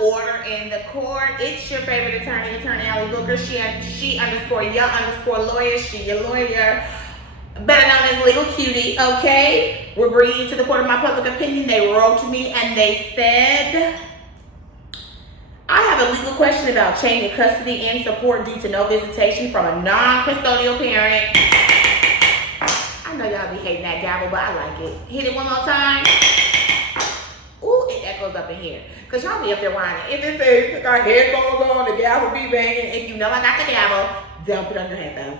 Order in the court. It's your favorite attorney, Attorney Allie Booker. She _ lawyer. She your lawyer, better known as Legal Cutie. Okay, we're bringing you to the court of my public opinion. They wrote to me and they said, I have a legal question about chain of custody and support due to no visitation from a non-custodial parent. I know y'all be hating that gavel, but I like it. Hit it one more time. Ooh, it echoes up in here. Because y'all be up there whining. If it says, got headphones on, the gavel be banging. If you know I got the gavel, don't put on your headphones.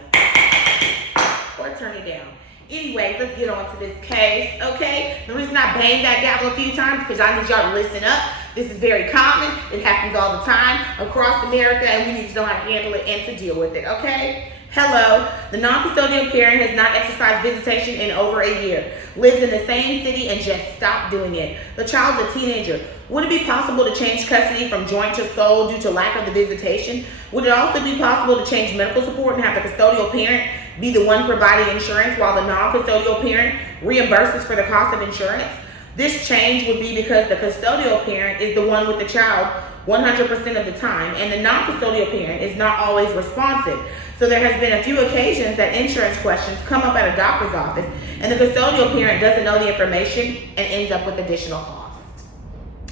Or turn it down. Anyway, let's get on to this case, okay? The reason I banged that gavel a few times because I need y'all to listen up. This is very common. It happens all the time across America, and we need to know how to handle it and to deal with it, okay? Hello, the non-custodial parent has not exercised visitation in over a year, lives in the same city, and just stopped doing it. The child's a teenager. Would it be possible to change custody from joint to sole due to lack of the visitation? Would it also be possible to change medical support and have the custodial parent be the one providing insurance while the non-custodial parent reimburses for the cost of insurance? This change would be because the custodial parent is the one with the child 100% of the time, and the non-custodial parent is not always responsive. So there has been a few occasions that insurance questions come up at a doctor's office, and the custodial parent doesn't know the information and ends up with additional costs.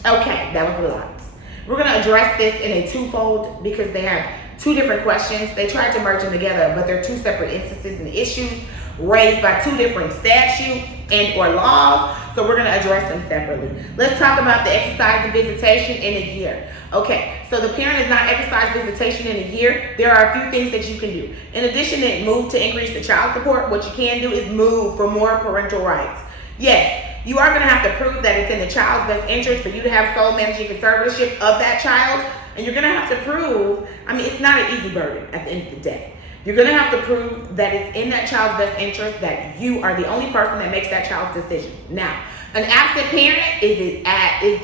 Okay, that was a lot. We're going to address this in a twofold because they have two different questions. They tried to merge them together, but they're two separate instances and issues raised by two different statutes and or laws. So we're going to address them separately. Let's talk about the exercise of visitation in a year. Okay, so the parent has not exercised visitation in a year. There are a few things that you can do. In addition to move to increase the child support, what you can do is move for more parental rights. Yes, you are going to have to prove that it's in the child's best interest for you to have sole managing conservatorship of that child. And you're going to have to prove, it's not an easy burden at the end of the day. You're going to have to prove that it's in that child's best interest, that you are the only person that makes that child's decision. Now, an absent parent is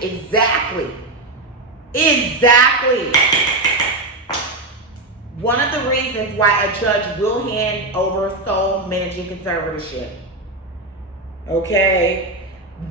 exactly one of the reasons why a judge will hand over sole managing conservatorship. Okay,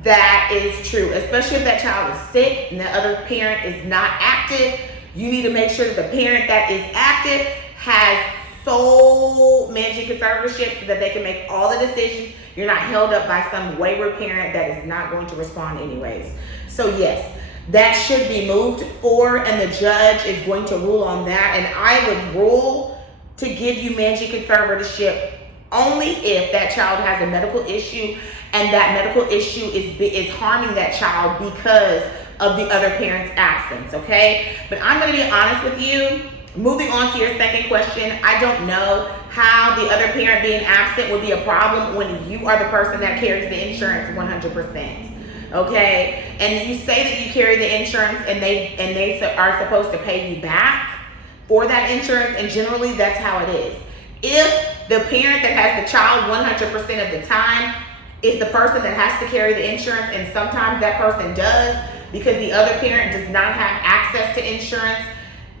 that is true, especially if that child is sick and the other parent is not active. You need to make sure that the parent that is active has sole managing conservatorship so that they can make all the decisions. You're not held up by some wayward parent that is not going to respond anyways. So yes, that should be moved for, and the judge is going to rule on that. And I would rule to give you managing conservatorship only if that child has a medical issue and that medical issue is harming that child because of the other parent's absence, okay? But I'm going to be honest with you. Moving on to your second question, I don't know how the other parent being absent would be a problem when you are the person that carries the insurance 100%. Okay? And you say that you carry the insurance and they are supposed to pay you back for that insurance, and generally that's how it is. If the parent that has the child 100% of the time is the person that has to carry the insurance, and sometimes that person does because the other parent does not have access to insurance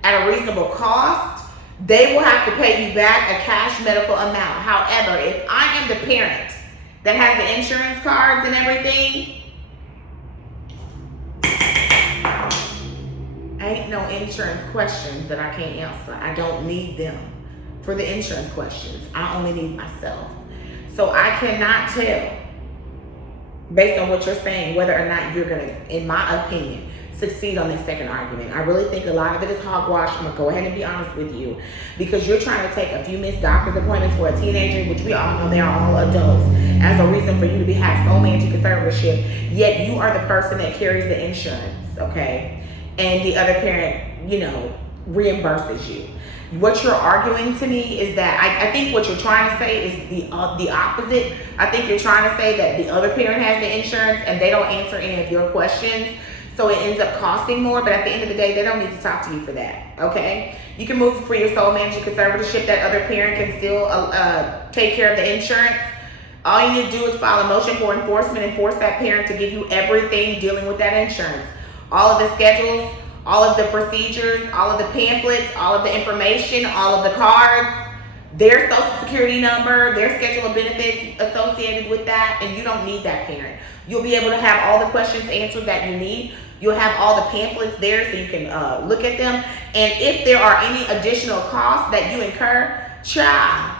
at a reasonable cost, they will have to pay you back a cash medical amount. However, if I am the parent that has the insurance cards and everything, ain't no insurance questions that I can't answer. I don't need them for the insurance questions. I only need myself. So I cannot tell, based on what you're saying, whether or not you're going to, in my opinion, succeed on this second argument. I really think a lot of it is hogwash. I'm going to go ahead and be honest with you, because you're trying to take a few missed doctor's appointments for a teenager, which we all know they are all adults, as a reason for you to have sole managing conservatorship, yet you are the person that carries the insurance, okay? And the other parent, reimburses you. What you're arguing to me is that I think what you're trying to say is the opposite. I think you're trying to say that the other parent has the insurance and they don't answer any of your questions, so it ends up costing more. But at the end of the day, they don't need to talk to you for that, okay? You can move for your sole managing conservatorship. That other parent can still take care of the insurance. All you need to do is file a motion for enforcement and force that parent to give you everything dealing with that insurance. All of the schedules, all of the procedures, all of the pamphlets, all of the information, all of the cards, their social security number, their schedule of benefits associated with that, and you don't need that parent. You'll be able to have all the questions answered that you need You'll have all the pamphlets there so you can look at them. And if there are any additional costs that you incur, child,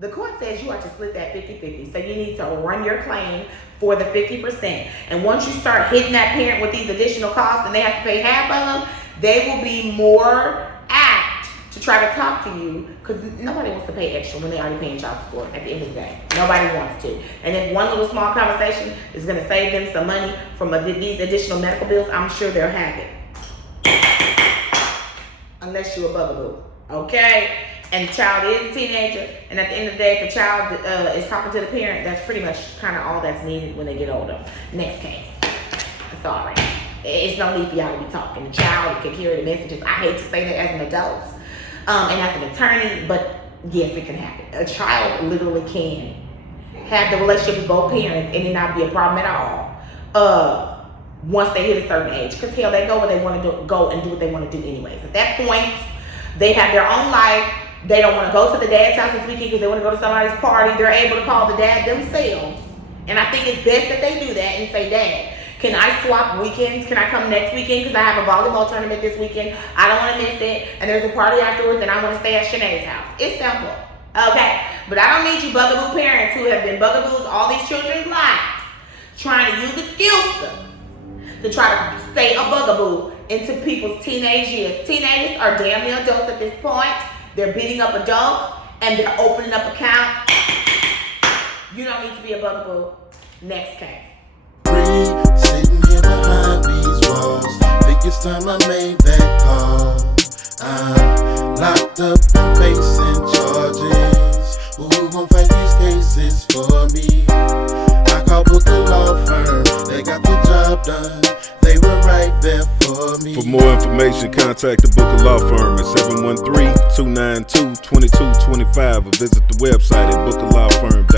the court says you are to split that 50-50. So you need to run your claim for the 50%. And once you start hitting that parent with these additional costs and they have to pay half of them, they will be more apt to try to talk to you, because nobody wants to pay extra when they already paying child support at the end of the day. Nobody wants to. And if one little small conversation is going to save them some money from these additional medical bills, I'm sure they'll have it. Unless you're a bugaboo. Okay? And the child is a teenager, and at the end of the day, if the child is talking to the parent, that's pretty much kind of all that's needed when they get older. Next case. Sorry. It's no need for y'all to be talking. The child can hear the messages. I hate to say that as an adult and as an attorney, but yes, it can happen. A child literally can have the relationship with both parents and it not be a problem at all once they hit a certain age. Because hell, they go where they want to go and do what they want to do anyways. At that point, they have their own life. They don't want to go to the dad's house this weekend because they want to go to somebody's party. They're able to call the dad themselves. And I think it's best that they do that and say, Dad, can I swap weekends? Can I come next weekend because I have a volleyball tournament this weekend? I don't want to miss it. And there's a party afterwards and I want to stay at Shanae's house. It's simple. Okay? But I don't need you bugaboo parents who have been bugaboos all these children's lives trying to use excuses to try to stay a bugaboo into people's teenage years. Teenagers are damn near adults at this point. They're beating up adults and they're opening up accounts. You don't need to be a bugaboo. Next case. Sitting here behind these walls, think it's time I made that call. I'm locked up and facing charges. Who gon' fight these cases for me? I called Booker Law Firm, they got the job done. They were right there for me. For more information, contact the Booker Law Firm at 713-292-2225 or visit the website at bookerlawfirm.com.